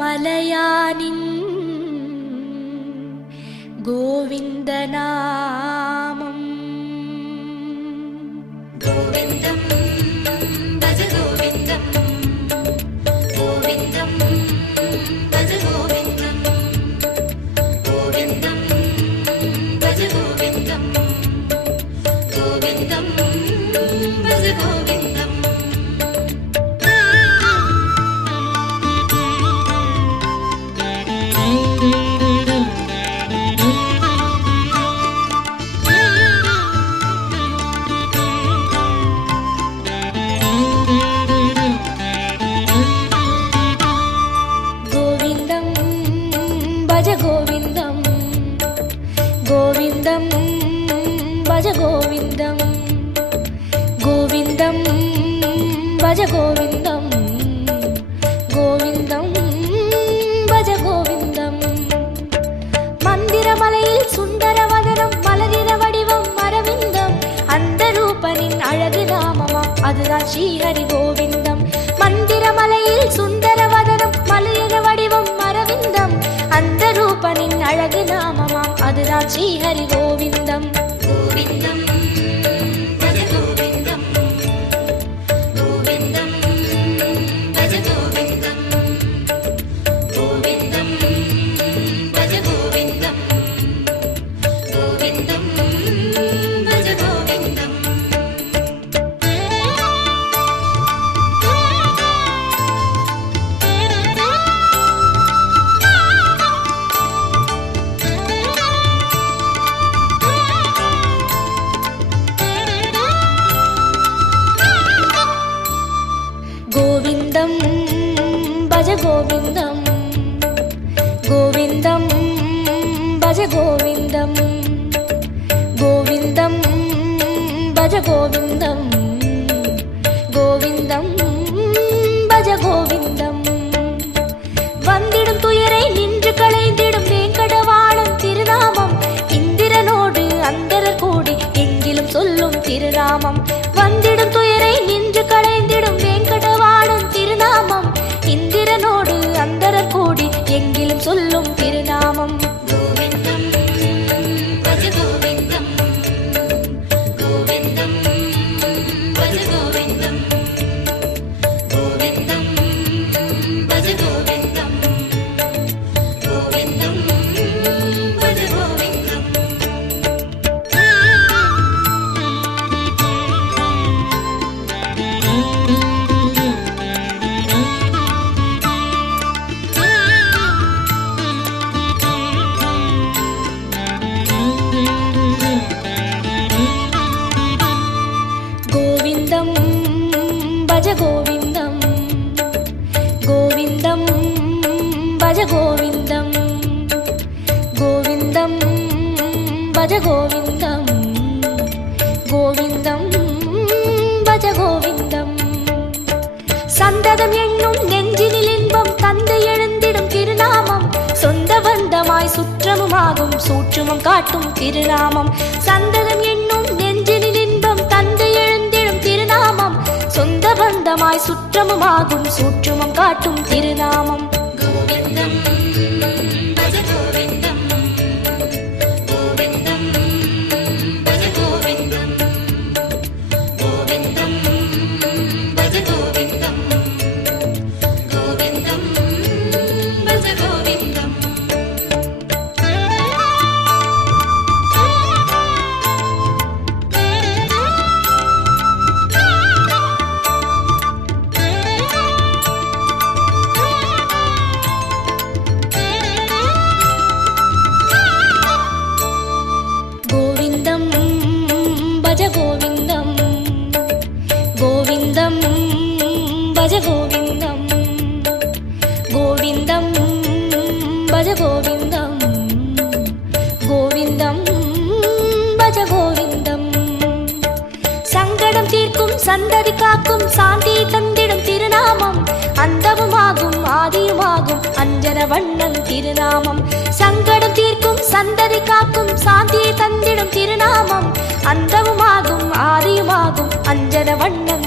மலையானின் கோவிந்த நாமம். கோவிந்தம் பஜ கோவிந்தம், கோவிந்தம் பஜ கோவிந்தம், கோவிந்தம் பஜ கோவிந்தம், கோவிந்தம் பஜ கோவிந்தம். கோவிந்தம் கோவிந்தம் பஜ கோவிந்தம், கோவிந்தம் பஜ கோவிந்தம், கோவிந்தம் பஜ கோவிந்தம். மந்திரமலையில் சுந்தரவதனம், மலரின வடிவம் அரவிந்தம், அந்த ரூபனின் அழகு நாமமாம் அதுதான் ஸ்ரீஹரி கோவிந்தம். மந்திரமலையில் சுந்தரவதனம், மலரின வடிவம் அரவிந்தம், அந்த ரூபனின் அழகு நாமமாம் அதுதான் ஸ்ரீஹரி கோவிந்தம். கோவிந்தம் பஜ கோவிந்தம், கோவிந்தம் பஜ கோவிந்தம், கோவிந்தம் பஜ கோவிந்தம், கோவிந்தம் பஜ கோவிந்தம். கோவிந்தம் பஜ கோவிந்தம், கோவிந்தம் பஜ கோவிந்தம், கோவிந்தம் பஜ கோவிந்தம், கோவிந்தம் பஜ கோவிந்தம். வந்திடும் துயரை நின்று களைந்திடும் வேங்கடவாணன் திருநாமம், இந்திரனோடு அந்தரர் கூடி எங்கிலும் சொல்லும் திருநாமம். வந்திடும் துயரை நின்று களைந்திடும் வேங்கடவாணன் திருநாமம், இந்திரனோடு அந்தரர் கூடி எங்கிலும் சொல்லும் திருநாமம். கோவிந்தம் பஜ கோவிந்தம், கோவிந்தம் பஜ கோவிந்தம், கோவிந்தம் பஜ கோவிந்தம், கோவிந்தம் பஜ கோவிந்தம். கோவிந்தம் பஜ கோவிந்தம், கோவிந்தம் பஜ கோவிந்தம், கோவிந்தம் பஜ கோவிந்தம், கோவிந்தம் பஜ கோவிந்தம். சந்ததம் என்னும் நெஞ்சினில் இன்பம் தந்தை எழுந்திடும் திருநாமம், சொந்த பந்தமாய் சுற்றமுமாகும் சூற்றுமம் காட்டும் திருநாமம். சந்ததம் என்னும் நெஞ்சினில் இன்பம் தந்தை எழுந்திடும் திருநாமம், சொந்த பந்தமாய் சுற்றமுமாகும் சூற்றுமம் காட்டும் திருநாமம். கோவிந்தம் பஜ கோவிந்தம் கோவிந்தம் பஜ கோவிந்தம். சங்கடம் தீர்க்கும் சந்ததி காக்கும் சாந்தி தந்திடும் திருநாமம் அந்தமுமாகும் ஆதியுமாகும் அஞ்சன வண்ணன் திருநாமம். சங்கடம் தீர்க்கும் சந்ததி காக்கும் சாந்தி தந்திடும் திருநாமம் அந்தமுமாகும் ஆதியுமாகும் அஞ்சன வண்ணன்